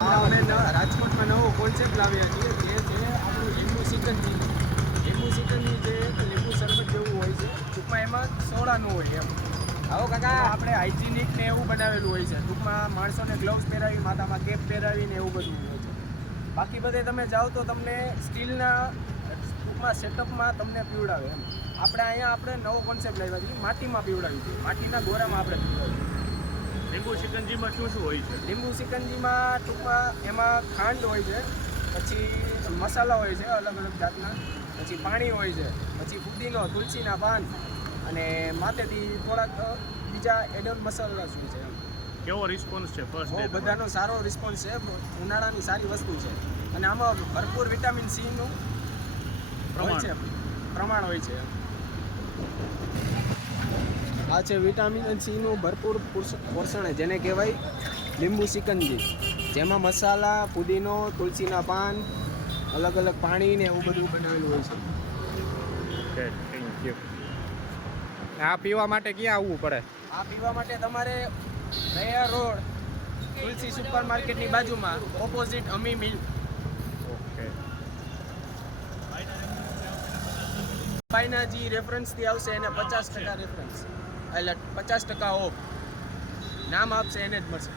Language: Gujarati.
અમે રાજકોટમાં નવો કોન્સેપ્ટ લાવ્યા છીએ જે છે આપણું લીંબુ સિકંજી. લીંબુ સિકંજી જે એક લીંબુ શરબત જેવું હોય છે, ટૂંકમાં એમાં સોડાનું હોય એમ. આવો કાકા, આપણે હાઇજીનિક ને એવું બનાવેલું હોય છે. ટૂંકમાં માણસોને ગ્લવ્સ પહેરાવી, માથામાં કેપ પહેરાવીને એવું બધું હોય છે. બાકી બધે તમે જાઓ તો તમને સ્ટીલના ટૂંકમાં સેટઅપમાં તમને પીવડાવે એમ. આપણે નવો કોન્સેપ્ટ લાવ્યા છીએ, માટીમાં પીવડાવી છે. માટીના ગોરામાં આપણે પીવડાવીએ. લીંબુ સિકંજીમાં શું હોય છે? લીંબુ સિકંજીમાં ટૂંકમાં એમાં ખાંડ હોય છે, પછી મસાલા હોય છે અલગ અલગ જાતના, પછી પાણી હોય છે, પછી ફુદીનો, તુલસીના પાન અને માથેથી થોડાક બીજા એડોન મસાલા હોય છે એમ. કેવો રિસ્પોન્સ છે ફર્સ્ટ ડે? બધાનો સારો રિસ્પોન્સ છે. ઉનાળાની સારી વસ્તુ છે અને આમાં ભરપૂર વિટામિન સીનું પ્રમાણ હોય છે. આ છે વિટામિન સીનું ભરપૂર પોષણ, જેને કહેવાય લીંબુ સિકંજી, જેમાં મસાલા, પુદીનો, તુલસીના પાન, અલગ અલગ પાણી ને એવું બધું બનાવેલું હોય છે. Thank you. આ પીવા માટે ક્યાં આવવું પડે? આ પીવા માટે તમારે રૈયા રોડ તુલસી સુપર માર્કેટની બાજુમાં ઓપોઝિટ અમી મિલ્ક. ઓકે. ભાઈના જે રેફરન્સથી આવશે એને 50% રેફરન્સ, એટલે 50% ઓફ નામ આપશે એને જ મળશે.